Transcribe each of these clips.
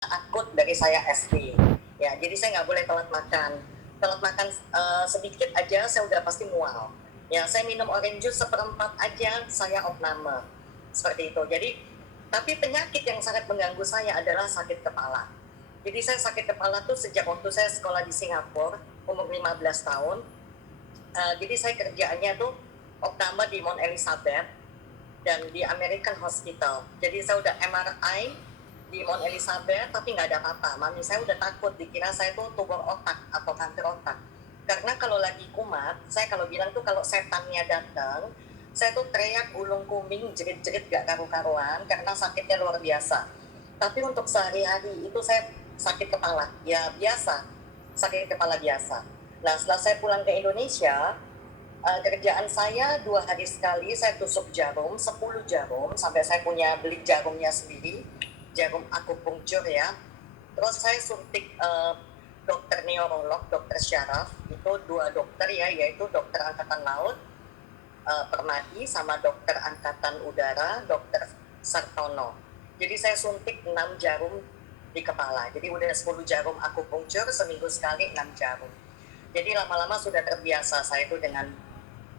akut dari saya SD. Ya, jadi saya nggak boleh telat makan. Telat makan sedikit aja saya udah pasti mual. Ya, saya minum orange juice seperempat aja saya opname. Seperti itu. Jadi, tapi penyakit yang sangat mengganggu saya adalah sakit kepala. Jadi saya sakit kepala tuh sejak waktu saya sekolah di Singapura, umur 15 tahun. Jadi saya kerjaannya tuh opname di Mount Elizabeth dan di American Hospital. Jadi saya udah MRI di Mount Elizabeth tapi nggak ada apa-apa. Mami saya udah takut, dikira saya tuh tumor otak atau kanker otak. Karena kalau lagi kumat, saya kalau bilang tuh kalau setannya datang, saya tuh teriak ulung kuming, jerit-jerit gak karu-karuan karena sakitnya luar biasa. Tapi untuk sehari-hari itu saya sakit kepala, ya biasa, sakit kepala biasa. Nah setelah saya pulang ke Indonesia, kerjaan saya 2 hari sekali saya tusuk jarum 10 jarum sampai saya punya beli jarumnya sendiri, jarum akupunktur ya. Terus saya suntik dokter neurolog, dokter syaraf, itu 2 dokter ya, yaitu dokter angkatan laut Permadi sama dokter angkatan udara dokter Sartono. Jadi saya suntik 6 jarum di kepala, jadi udah 10 jarum akupunktur seminggu sekali, 6 jarum. Jadi lama-lama sudah terbiasa saya itu dengan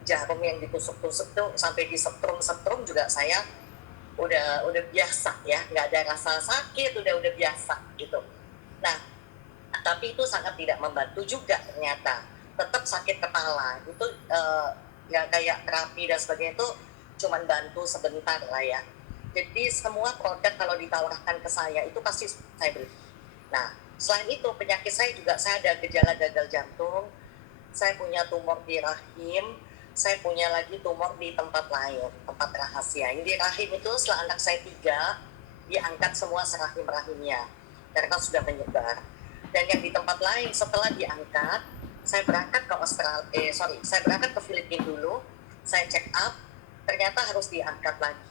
jarum yang ditusuk-tusuk tuh sampai disetrum-setrum juga saya udah biasa ya, nggak ada rasa sakit, udah biasa gitu. Nah, tapi itu sangat tidak membantu juga ternyata, tetap sakit kepala itu ya kayak terapi dan sebagainya itu cuman bantu sebentar lah ya. Jadi semua produk kalau ditawarkan ke saya itu pasti saya beli. Nah, selain itu penyakit saya juga, saya ada gejala gagal jantung, saya punya tumor di rahim, saya punya lagi tumor di tempat lain, tempat rahasia. Yang di rahim itu setelah anak saya 3, diangkat semua serahim-rahimnya karena sudah menyebar. Dan yang di tempat lain setelah diangkat, saya berangkat ke saya berangkat ke Filipina dulu, saya check up, ternyata harus diangkat lagi.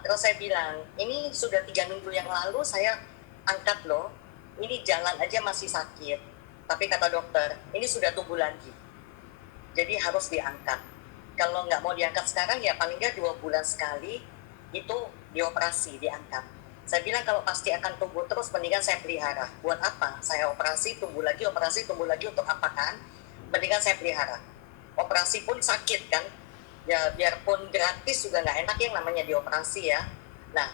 Terus saya bilang, ini sudah 3 minggu yang lalu saya angkat loh, ini jalan aja masih sakit. Tapi kata dokter, ini sudah tumbuh lagi, jadi harus diangkat. Kalau nggak mau diangkat sekarang ya paling nggak 2 bulan sekali itu dioperasi, diangkat. Saya bilang kalau pasti akan tumbuh terus, mendingan saya pelihara. Buat apa? Saya operasi tumbuh lagi untuk apa kan? Mendingan saya pelihara. Operasi pun sakit kan? Ya biarpun gratis juga nggak enak yang namanya dioperasi ya. Nah,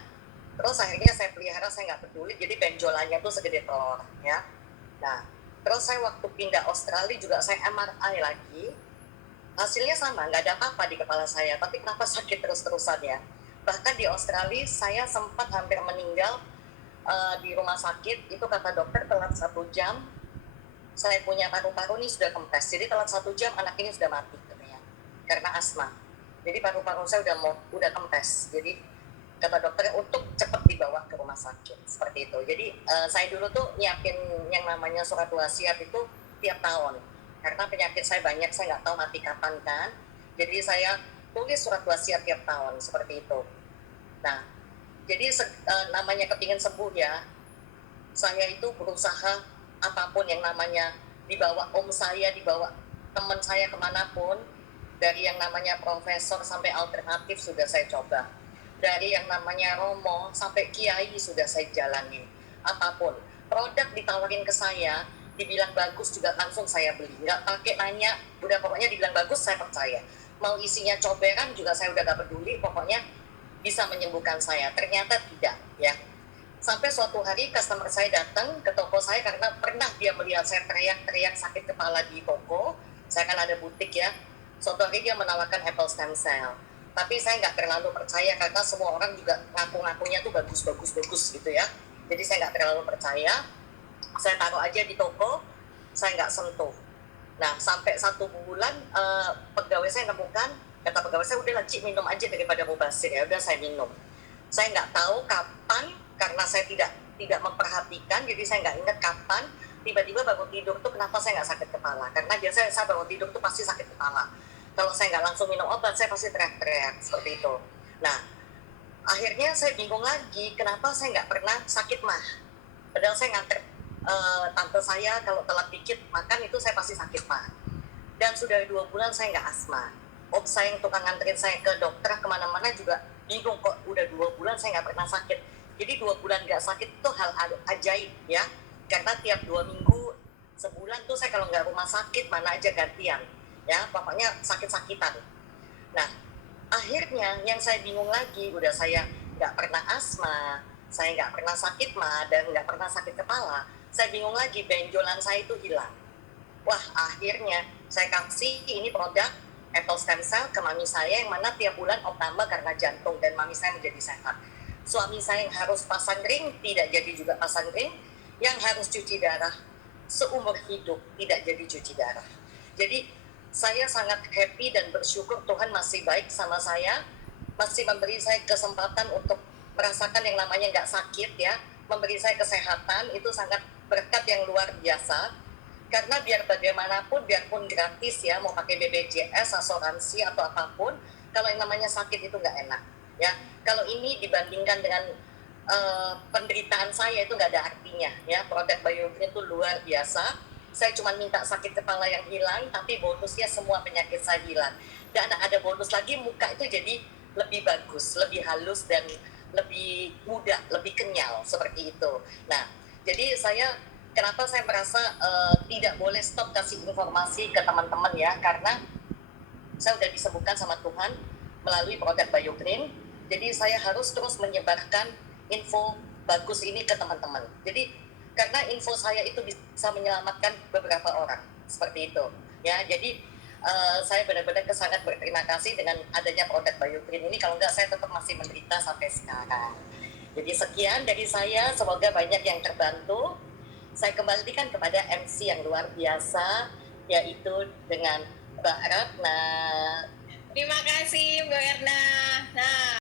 terus akhirnya saya pelihara, saya nggak peduli. Jadi benjolannya tuh segede telur ya. Nah, terus saya waktu pindah Australia juga saya MRI lagi, hasilnya sama, nggak ada apa-apa di kepala saya, tapi kenapa sakit terus-terusan ya. Bahkan di Australia saya sempat hampir meninggal di rumah sakit, itu kata dokter telat 1 jam, saya punya paru-paru ini sudah kempes, jadi telat 1 jam anak ini sudah mati katanya, karena asma. Jadi paru-paru saya udah kempes, jadi kata dokter untuk cepat dibawa ke rumah sakit seperti itu. Jadi saya dulu tuh nyiapin yang namanya surat wasiat itu tiap tahun karena penyakit saya banyak, saya nggak tahu mati kapan kan, jadi saya tulis surat wasiat tiap tahun seperti itu. Nah, jadi namanya kepingin sembuh ya, saya itu berusaha apapun yang namanya dibawa om saya, dibawa teman saya kemanapun, dari yang namanya profesor sampai alternatif sudah saya coba, dari yang namanya romo sampai kiai sudah saya jalanin, apapun produk ditawarin ke saya dibilang bagus juga langsung saya beli, nggak pakai nanya, udah pokoknya dibilang bagus saya percaya, mau isinya coberan juga saya udah gak peduli, pokoknya bisa menyembuhkan saya. Ternyata tidak ya. Sampai suatu hari customer saya datang ke toko saya karena pernah dia melihat saya teriak-teriak sakit kepala di toko. Saya kan ada butik ya. Suatu hari dia menawarkan apple stem cell. Tapi saya nggak terlalu percaya karena semua orang juga ngaku-ngakunya tuh bagus gitu ya. Jadi saya nggak terlalu percaya. Saya taruh aja di toko, saya nggak sentuh. Nah sampai 1 bulan pegawai saya nemukan, kata pegawai saya udah Cik minum aja daripada mubazir, ya udah saya minum. Saya nggak tahu kapan, karena saya tidak memperhatikan, jadi saya nggak ingat kapan tiba-tiba bangun tidur tuh kenapa saya nggak sakit kepala, karena biasanya saya bangun tidur tuh pasti sakit kepala. Kalau saya nggak langsung minum obat saya pasti teriak-teriak seperti itu. Nah akhirnya saya bingung lagi kenapa saya nggak pernah sakit mah, padahal saya nganter tante saya kalau telat dikit makan itu saya pasti sakit mah. Dan sudah 2 bulan saya nggak asma. Om saya yang tukang nganterin saya ke dokter kemana-mana juga bingung kok udah 2 bulan saya nggak pernah sakit. Jadi 2 bulan nggak sakit itu hal ajaib ya. Karena tiap 2 minggu, sebulan tuh saya kalau nggak rumah sakit mana aja gantian. Ya, pokoknya sakit-sakitan. Nah, akhirnya yang saya bingung lagi, udah saya nggak pernah asma, saya nggak pernah sakit mah, dan nggak pernah sakit kepala. Saya bingung lagi, benjolan saya itu hilang. Wah, akhirnya saya kasih ini produk Apple Stem Cell ke mami saya yang mana tiap bulan opname karena jantung dan mami saya menjadi sehat. Suami saya yang harus pasang ring tidak jadi juga pasang ring, yang harus cuci darah seumur hidup tidak jadi cuci darah. Jadi saya sangat happy dan bersyukur Tuhan masih baik sama saya, masih memberi saya kesempatan untuk merasakan yang namanya nggak sakit ya, memberi saya kesehatan, itu sangat berkat yang luar biasa. Karena biar bagaimanapun, biarpun gratis ya, mau pakai BPJS, asuransi atau apapun, kalau yang namanya sakit itu nggak enak ya. Kalau ini dibandingkan dengan penderitaan saya itu nggak ada artinya ya. Produk BioGreen itu luar biasa. Saya cuma minta sakit kepala yang hilang, tapi bonusnya semua penyakit saya hilang. Dan ada bonus lagi, muka itu jadi lebih bagus, lebih halus, dan lebih muda, lebih kenyal, seperti itu. Nah, jadi kenapa saya merasa tidak boleh stop kasih informasi ke teman-teman ya, karena saya udah disembuhkan sama Tuhan melalui produk BioGreen. Jadi saya harus terus menyebarkan info bagus ini ke teman-teman. Jadi karena info saya itu bisa menyelamatkan beberapa orang, seperti itu. Ya, jadi saya benar-benar sangat berterima kasih dengan adanya produk BioGreen ini. Kalau enggak, saya tetap masih menderita sampai sekarang. Jadi sekian dari saya, semoga banyak yang terbantu. Saya kembalikan kepada MC yang luar biasa, yaitu dengan Mbak Ratna. Terima kasih Mbak Erna. Nah,